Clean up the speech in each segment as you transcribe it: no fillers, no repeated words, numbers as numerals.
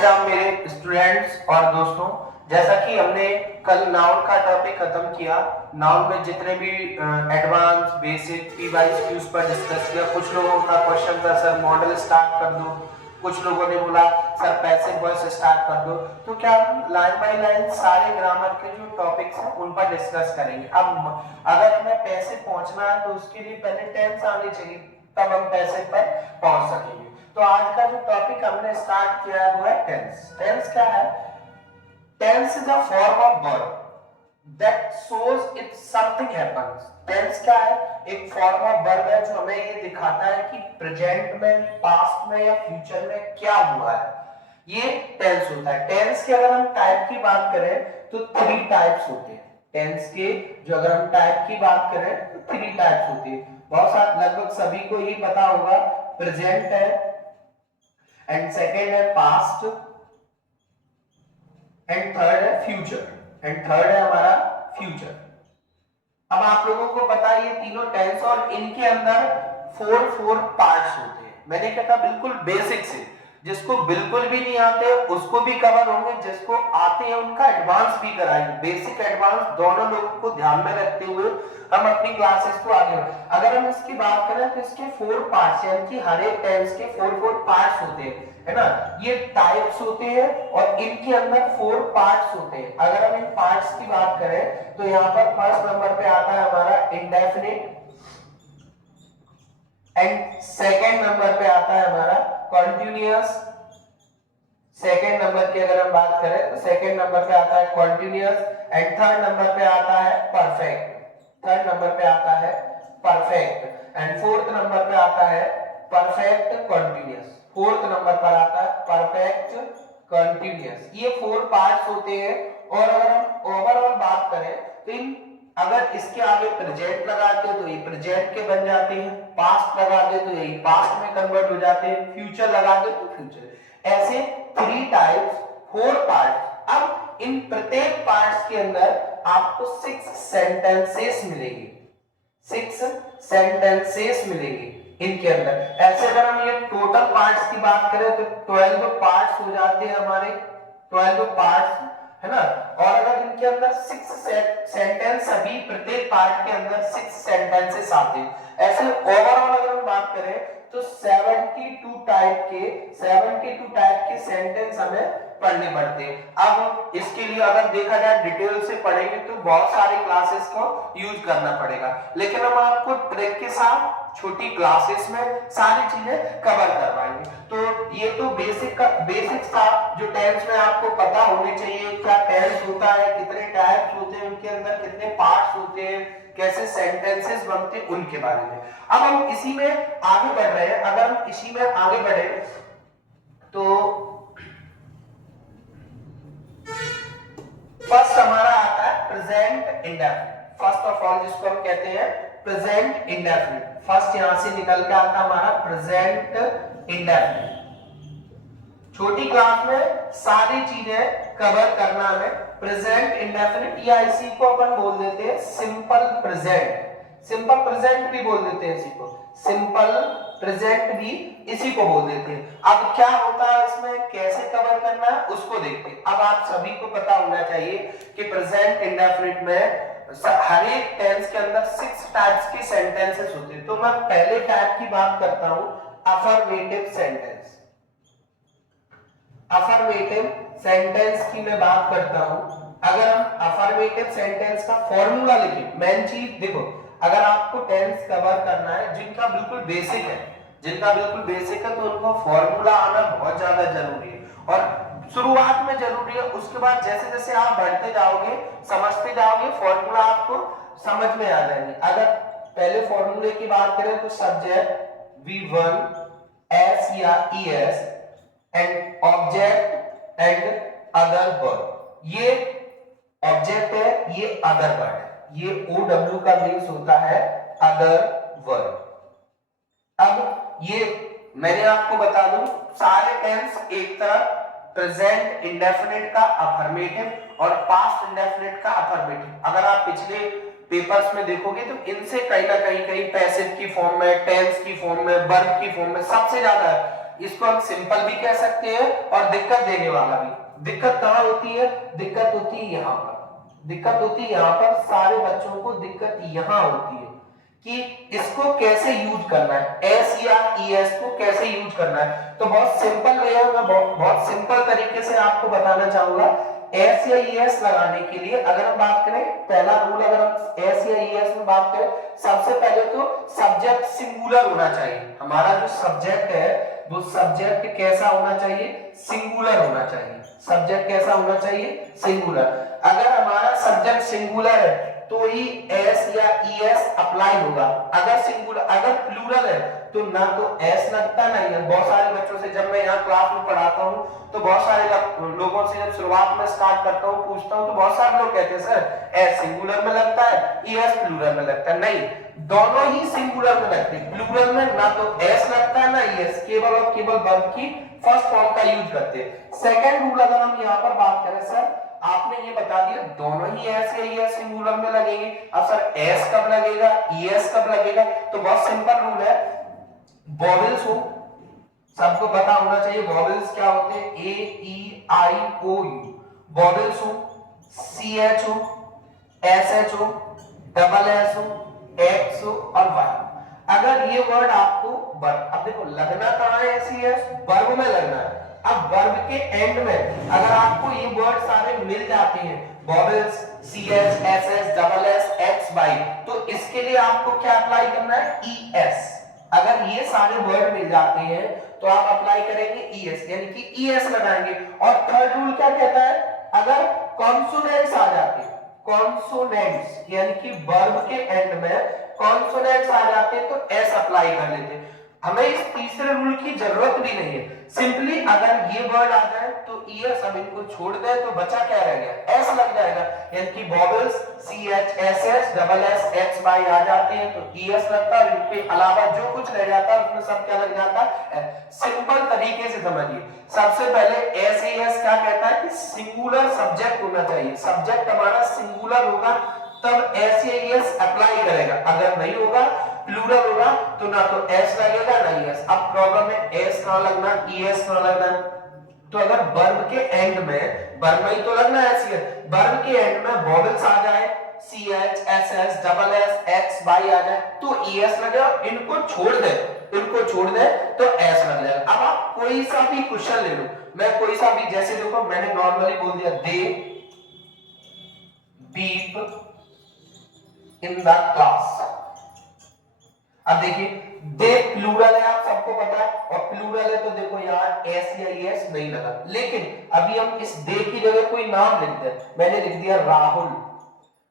Exam मेरे students और दोस्तों, जैसा कि हमने कल नाउन का टॉपिक खत्म किया। नाउन में जितने भी एडवांस बेसिक पी/क्यूज पर डिस्कस किया। कुछ लोगों का क्वेश्चन था सर मॉडल स्टार्ट कर दो, कुछ लोगों ने बोला सर पैसिव वॉइस स्टार्ट कर दो। तो क्या हम लाइन बाय लाइन सारे ग्रामर के जो टॉपिक्स हैं उन पर डिस्कस करेंगे। अब अगर हमें पैसिव पहुंचना है तो उसके लिए पहले टेंस आनी चाहिए, तब हम पैसिव पर पहुंच सकेंगे। तो आज का जो टॉपिक हमने स्टार्ट किया है वो है टेंस। टेंस क्या है? Tense is a form of verb that shows if something happens। Tense क्या है? एक फॉर्म ऑफ वर्ब है जो हमें ये दिखाता है कि प्रेजेंट में, पास्ट में या फ्यूचर में क्या हुआ है। ये टेंस होता है। टेंस के अगर हम टाइप की बात करें तो 3 टाइप्स होते हैं। टेंस के जो अगर हम टाइप की बात करें तो 3 टाइप्स होती है। बहुत सारे लगभग सभी को ये पता होगा। प्रेजेंट है, एंड सेकेंड है पास्ट, एंड थर्ड है फ्यूचर, एंड थर्ड है हमारा फ्यूचर। अब आप लोगों को पता है ये तीनों टेंस और इनके अंदर 4 पार्ट्स होते हैं। मैंने क्या कहा, बिल्कुल बेसिक से, जिसको बिल्कुल भी नहीं आते उसको भी कवर होंगे, जिसको आते हैं उनका एडवांस भी कराएंगे। बेसिक एडवांस दोनों लोगों को ध्यान में रखते हुए हम अपनी क्लासेस को आगे। अगर हम इसकी बात करें तो इसके 4 पार्ट्स, यानी कि हर एक टेंस के 4 पार्ट्स होते हैं, है ना। ये टाइप्स होते हैं और इनके अंदर 4 पार्ट्स होते हैं। अगर हम इन पार्ट्स की बात करें तो यहाँ पर फर्स्ट नंबर पे आता है हमारा इंडेफिनिट, एंड सेकेंड नंबर पे आता है हमारा कॉन्टिन्यूअस। सेकेंड नंबर की अगर हम बात करें तो सेकेंड नंबर पे आता है कॉन्टिन्यूअस, एंड थर्ड नंबर पे आता है परफेक्ट। थर्ड नंबर पे आता है परफेक्ट, एंड फोर्थ नंबर पे आता है परफेक्ट कॉन्टिन्यूअस। फोर्थ नंबर पर आता है परफेक्ट कॉन्टिन्यूअस। ये 4 पार्ट्स होते हैं। और अगर हम ओवरऑल बात करें तो इन अगर इसके आगे प्रेजेंट लगाते तो ये प्रेजेंट के बन जाते हैं, पास्ट लगाते तो यही पास्ट में कन्वर्ट हो जाते हैं, फ्यूचर लगाते तो फ्यूचर। ऐसे 3 टाइप्स, 4 पार्ट्स। अब इन प्रत्येक पार्ट्स के अंदर आपको 6 सेंटेंसेस मिलेंगे, 6 सेंटेंसेस मिलेंगे इनके अंदर। ऐसे अगर हम ये टोटल पार्ट्स की बात करें तो 12 पार्ट्स हो जाते हैं हमारे, 12 पार्ट्स, है ना। और अगर इनके अंदर 6 सेंटेंस, सभी प्रत्येक पार्ट के अंदर 6 सेंटेंसेस आते हैं। ऐसे ओवरऑल अगर हम बात करें तो 72 टाइप के सेंटेंस हमें पढ़ने पड़ते हैं। अब इसके लिए अगर देखा जाए डिटेल से पढ़ेंगे तो बहुत सारे क्लासेस को यूज करना पड़ेगा, लेकिन हम आपको ट्रिक के साथ छोटी क्लासेस में सारी चीजें कवर करवाएंगे। तो ये तो बेसिक था जो टेंस में आपको पता होने चाहिए। क्या टेंस होता है, कितने टाइप्स होते हैं, उनके अंदर कितने पार्ट्स होते हैं, कैसे सेंटेंसेस बनते हैं, उनके बारे में। अब हम इसी में आगे बढ़ रहे हैं। अगर हम इसी में आगे बढ़े तो फर्स्ट हमारा आता है present indefinite. First of all जिसको हम कहते हैं प्रेजेंट इंडेफिनिट। फर्स्ट यहां से निकल के आता हमारा प्रेजेंट इंडेफिनिट। छोटी क्लास में सारी चीजें कवर करना हमें। प्रेजेंट इंडेफिनिट या इसी को अपन बोल देते हैं सिंपल प्रेजेंट। सिंपल प्रेजेंट भी बोल देते हैं इसी को, सिंपल प्रेजेंट भी इसी को बोल देते हैं। अब क्या होता है इसमें, कैसे कवर करना है उसको देखते हैं। अब आप सभी को पता होना चाहिए कि प्रेजेंट इंडेफिनिट में हर एक टेंस के अंदर 6 टाइप्स के सेंटेंसेस होते हैं। तो मैं पहले टाइप की बात करता हूं, अफर्मेटिव सेंटेंस। अफर्मेटिव सेंटेंस की मैं बात करता हूं। अगर हम अफर्मेटिव सेंटेंस का फॉर्मूला लिखें, मेन चीज देखो, अगर आपको टेंस कवर करना है जिनका बिल्कुल बेसिक है, तो उनको फॉर्मूला आना बहुत ज्यादा जरूरी है और शुरुआत में जरूरी है। उसके बाद जैसे जैसे आप बढ़ते जाओगे, समझते जाओगे, फॉर्मूला आपको समझ में आ जाएंगे। अगर पहले फॉर्मूले की बात करें तो सब्जेक्ट V1 S या ES and object and other verb. ये ऑब्जेक्ट है, ये अदर वर्ड है। ये OW का मीन्स होता है अदर वर्ब। अब ये मैंने आपको बता दूं, सारे टेंस एक तरफ प्रेजेंट इंडेफिनिट का अफर्मेटिव और पास्ट इंडेफिनिट का अफर्मेटिव। अगर आप पिछले पेपर्स में देखोगे तो इनसे कहीं ना कहीं पैसिव की फॉर्म में, टेंस की फॉर्म में, वर्ब की फॉर्म में सबसे ज्यादा इसको हम सिंपल भी कह सकते हैं और दिक्कत देने वाला भी। दिक्कत कहाँ होती है? दिक्कत होती है यहाँ पर, दिक्कत होती है यहाँ पर, सारे बच्चों को दिक्कत यहाँ होती है कि इसको कैसे यूज करना है, एस या ईएस को कैसे यूज करना है। तो बहुत सिंपल वे है, मैं बहुत सिंपल तरीके से आपको बताना चाहूंगा। एस या ईएस लगाने के लिए अगर हम बात करें, पहला रूल अगर हम एस या ईएस में बात करें, सबसे पहले तो सब्जेक्ट सिंगुलर होना चाहिए। हमारा जो सब्जेक्ट है वो सब्जेक्ट कैसा होना चाहिए? सिंगुलर होना चाहिए। सब्जेक्ट कैसा होना चाहिए? सिंगुलर। अगर हमारा सब्जेक्ट सिंगुलर है तो ही एस या ईएस अप्लाई होगा। अगर सिंगुलर, अगर प्लूरल है तो ना तो एस लगता नहीं है। बहुत सारे बच्चों से जब मैं यहाँ क्लास में पढ़ाता हूँ तो बहुत सारे लोगों से जब शुरुआत में स्टार्ट करता हूँ, पूछता हूँ, तो बहुत सारे लोग कहते हैं सर एस सिंगुलर में लगता है, ईएस प्लूरल में लगता है। नहीं, दोनों ही सिंगुलर में लगते हैं। प्लूरल में ना तो एस लगता है ना ईएस, केवल और केवल वर्ब की फर्स्ट फॉर्म का यूज करते हैं। सेकेंड रूल अगर हम यहाँ पर बात करें, सर आपने ये बता दिया दोनों ही एस या ईएस सिंगुलर में लगेंगे। अब सर एस कब लगेगा, ईएस कब लगेगा? तो बहुत सिंपल रूल है, वॉवेल्स हो, सबको पता होना चाहिए वॉवेल्स क्या होते हैं, ए ई आई ओ यू। वॉवेल्स हो, सी एच हो, एस एच हो, डबल एस हो, एक्स हो और वाई। अगर ये वर्ड आपको वर्ब, अब देखो लगना कहां है एस ईएस? वर्ब में लगना है। अब वर्ब के एंड में अगर आपको ये वर्ड सारे मिल जाते हैं, vowels, C H, S S, double S, x, Y, तो इसके लिए आपको क्या अप्लाई करना है? E S. अगर ये सारे वर्ड मिल जाते हैं तो आप अप्लाई करेंगे ईएस, यानी कि ईएस लगाएंगे। और थर्ड रूल क्या कहता है? अगर कॉन्सोनेंट्स आ जाते हैं, कॉन्सोनेंट्स यानी कि वर्ब के एंड में कॉन्सोनेंट्स आ जाते हैं तो एस अप्लाई कर लेते हैं। हमें इस तीसरे रूल की जरूरत भी नहीं है। सिंपली अगर ये वर्ड आ जाए तो ईएस, अब इनको छोड़ दे तो बचा क्या रह गया? एस लग जाएगा, यानी कि vowels C H, S S, double S, x, y आ जाते हैं तो ईएस लगता है। इनके अलावा जो कुछ रह जाता है उसमें सब क्या लग जाता है? सिंपल तरीके से समझिए। सबसे पहले एस ईएस क्या कहता है कि सिंगुलर सब्जेक्ट होना चाहिए। सब्जेक्ट हमारा सिंगुलर होगा तब एस ईएस अप्लाई करेगा। अगर नहीं होगा, प्लूरल होगा, तो ना तो एस लगेगा ना ईएस। अब प्रॉब्लम है एस कहां लगना, ईएस कहां लगना? तो अगर वर्ब के एंड में, वर्ब में ही तो लगना है एस ईएस, वर्ब के एंड में वॉवेल्स आ जाए, c H, S S, double S, x, y आ जाए तो ईएस लगेगा। इनको छोड़ दे, इनको छोड़ दे तो एस लग जाएगा। अब आप कोई सा भी क्वेश्चन ले लो, मैं कोई सा भी, जैसे देखो मैंने नॉर्मली बोल दिया दे बीप इन द क्लास। अब देखिए दे प्लूरल है, आप सबको पता है, और प्लूरल है तो देखो यहाँ एस या ईएस नहीं लगा। लेकिन अभी हम इस दे की जगह कोई नाम लिख दे, मैंने लिख दिया राहुल,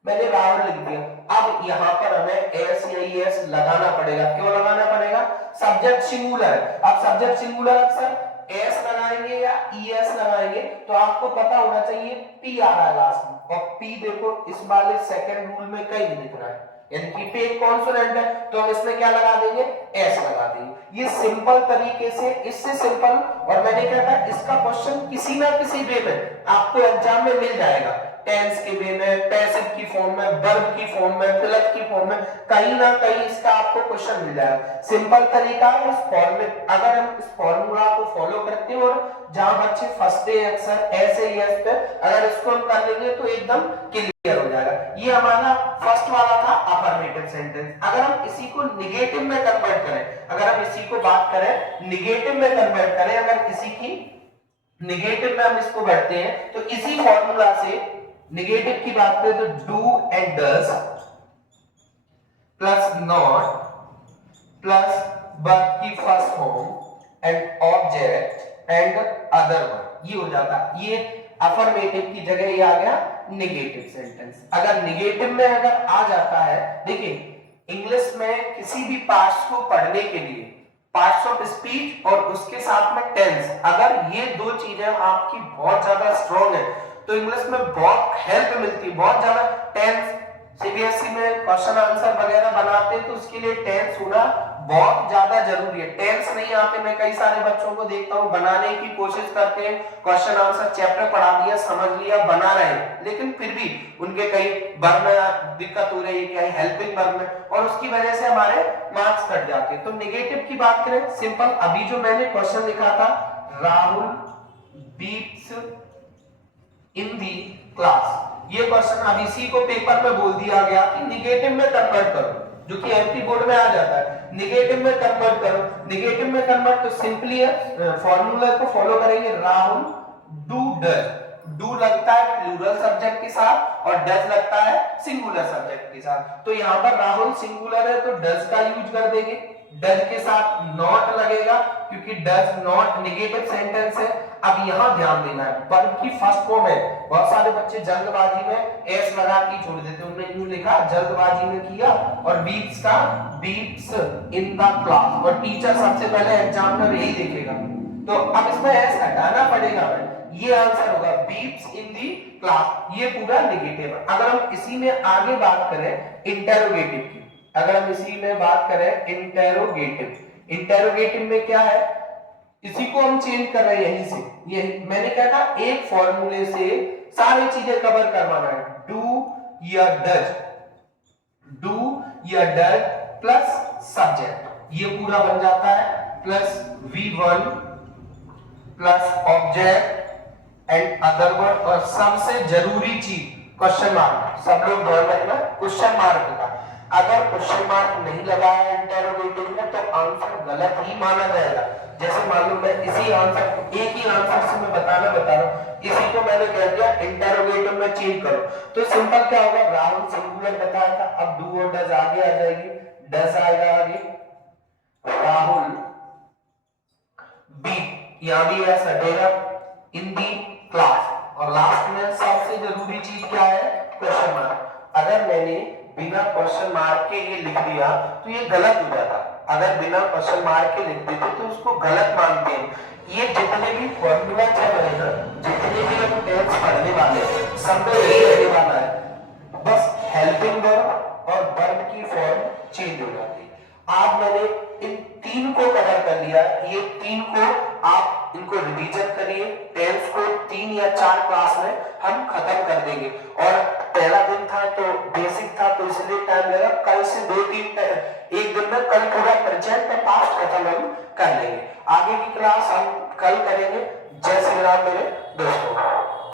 मैंने राहुल लिख दिया। अब यहाँ पर हमें एस या ईएस लगाना पड़ेगा। क्यों लगाना पड़ेगा? सब्जेक्ट सिंगुलर है। अब सब्जेक्ट सिंगुलर अक्सर एस लगाएंगे या ईएस लगाएंगे तो आपको पता होना चाहिए पी आ रहा है लास्ट में, और पी देखो इस वाले सेकंड रूल में कहीं नहीं दिख रहा है, यानी कि पे कॉन्सोनेंट है तो हम इसमें क्या लगा देंगे? एस लगा देंगे। ये सिंपल तरीके से, इससे सिंपल, और मैंने क्या कहा इसका क्वेश्चन किसी ना किसी वे में आपको एग्जाम में मिल जाएगा। टेंस के वे में, पैसिव की फॉर्म में, वर्ब की फॉर्म में, फिलअप की फॉर्म में, कहीं ना कहीं इसका आपको क्वेश्चन मिल जाएगा। सिंपल तरीका है इस फॉर्मेट, अगर हम इस फॉर्मूला को फॉलो करते हैं और जहां बच्चे फंसते हैं अक्सर ऐसे ही पे, अगर इसको हम कर लेंगे तो एकदम क्लियर हो जाएगा। ये हमारा फर्स्ट वाला था अफर्मेटिव सेंटेंस। अगर हम इसी को निगेटिव में कन्वर्ट करें, अगर हम इसी को बात करें निगेटिव में कन्वर्ट करें, अगर इसी की निगेटिव में हम इसको बढ़ते हैं तो इसी फॉर्मूला से निगेटिव की बात करें तो do and does plus not plus verb की first form and object and other word, ये हो जाता। ये अफर्मेटिव की जगह ये आ गया निगेटिव सेंटेंस। अगर निगेटिव में अगर आ जाता है, देखिए इंग्लिश में किसी भी पार्ट्स को पढ़ने के लिए पार्ट्स ऑफ स्पीच और उसके साथ में टेंस, अगर ये दो चीजें आपकी बहुत ज्यादा स्ट्रॉन्ग है तो इंग्लिश में बहुत हेल्प मिलती है, बहुत ज्यादा। टेंस सीबीएसई में क्वेश्चन आंसर वगैरह बनाते हैं तो उसके लिए टेंस होना बहुत ज्यादा जरूरी है। टेंस नहीं आते, मैं कई सारे बच्चों को देखता हूँ बनाने की कोशिश करते हैं, क्वेश्चन आंसर चैप्टर पढ़ा दिया, समझ लिया, बना रहे हैं, लेकिन फिर भी उनके कई वर्ब में दिक्कत हो रही है, क्या है हेल्पिंग वर्ब में, और उसकी वजह से हमारे मार्क्स कट जाते हैं। तो नेगेटिव की बात करें, सिंपल अभी जो मैंने क्वेश्चन लिखा था, राहुल बीट्स इन दी क्लास, ये क्वेश्चन अब इसी को पेपर में बोल दिया गया कि निगेटिव में कन्वर्ट करो, जो कि एमपी बोर्ड में आ जाता है, निगेटिव में कन्वर्ट करो। निगेटिव में कन्वर्ट तो सिंपली है, फॉर्मूला को फॉलो करेंगे, राहुल डू डज, डू लगता है प्लूरल सब्जेक्ट के साथ और डज लगता है सिंगुलर सब्जेक्ट के साथ। तो यहाँ पर राहुल सिंगुलर है तो डज का यूज कर देंगे, डज के साथ नॉट लगेगा क्योंकि डज नॉट नेगेटिव सेंटेंस है। अब यहाँ ध्यान देना है, वर्ब की फर्स्ट फॉर्म है, बहुत सारे बच्चे जल्दबाजी में एस लगा के छोड़ देते, उन्होंने यूं लिखा जल्दबाजी में किया, और बीट्स का बीट्स इन द क्लास, और टीचर सबसे पहले एग्जाम में यही देखेगा, तो अब इसमें एस हटाना पड़ेगा, ये आंसर होगा बीट्स इन दी क्लास, ये पूरा नेगेटिव है। अगर हम इसी में आगे बात करें इंटेरोगेटिव की, अगर हम इसी में बात करें इंटेरोगेटिव, इंटेरोगेटिव में क्या है, इसी को हम चेंज कर रहे हैं यहीं से, ये मैंने क्या कहा, एक फॉर्मूले से सारी चीजें कवर करवाना है, डू या डज, डू या डज प्लस सब्जेक्ट, ये पूरा बन जाता है, plus V1 plus object and other word, और सबसे जरूरी चीज क्वेश्चन मार्क, सब लोग ध्यान रखना क्वेश्चन मार्क का, अगर क्वेश्चन मार्क नहीं लगा है इंटेरोगेटिव में तो आंसर गलत ही माना जाएगा। जैसे मान लो मैं इसी आंसर, एक ही आंसर से मैं बता रहा हूं, इसी को मैंने कह दिया इंटेरोगेटिव में चेंज करो, तो सिंपल क्या होगा, राहुल सिंगुलर बताया था, अब डू और डज आगे आ जाएगी, डज आएगा आगे, राहुल बी, यहां भी एस हटेगा, इन दी क्लास, और लास्ट में सबसे जरूरी चीज क्या है, क्वेश्चन मार्क। अगर मैंने बिना क्वेश्चन मार्क के ये लिख दिया तो ये गलत हो जाता, अगर बिना क्वेश्चन मार्क के लिख देते तो उसको गलत मानते हैं। ये जितने भी फॉर्मूला चल रहे हैं, जितने भी हम टेंस पढ़ने वाले सब में यही रहने वाला है, बस हेल्पिंग वर्ब और वर्ब की फॉर्म चेंज हो जाती है। आज मैंने इन तीन को कवर कर लिया, ये तीन को आप इनको रिवीजन करिए, टेंस को 3 या 4 क्लास में हम खत्म कर देंगे, और पहला दिन था तो बेसिक था तो इसलिए टाइम लगा, कल से 2-3 एक दिन में कल पूरा प्रेजेंट और पास्ट खत्म हम कर लेंगे। आगे की क्लास हम कल करेंगे। जय श्री राम मेरे दोस्तों।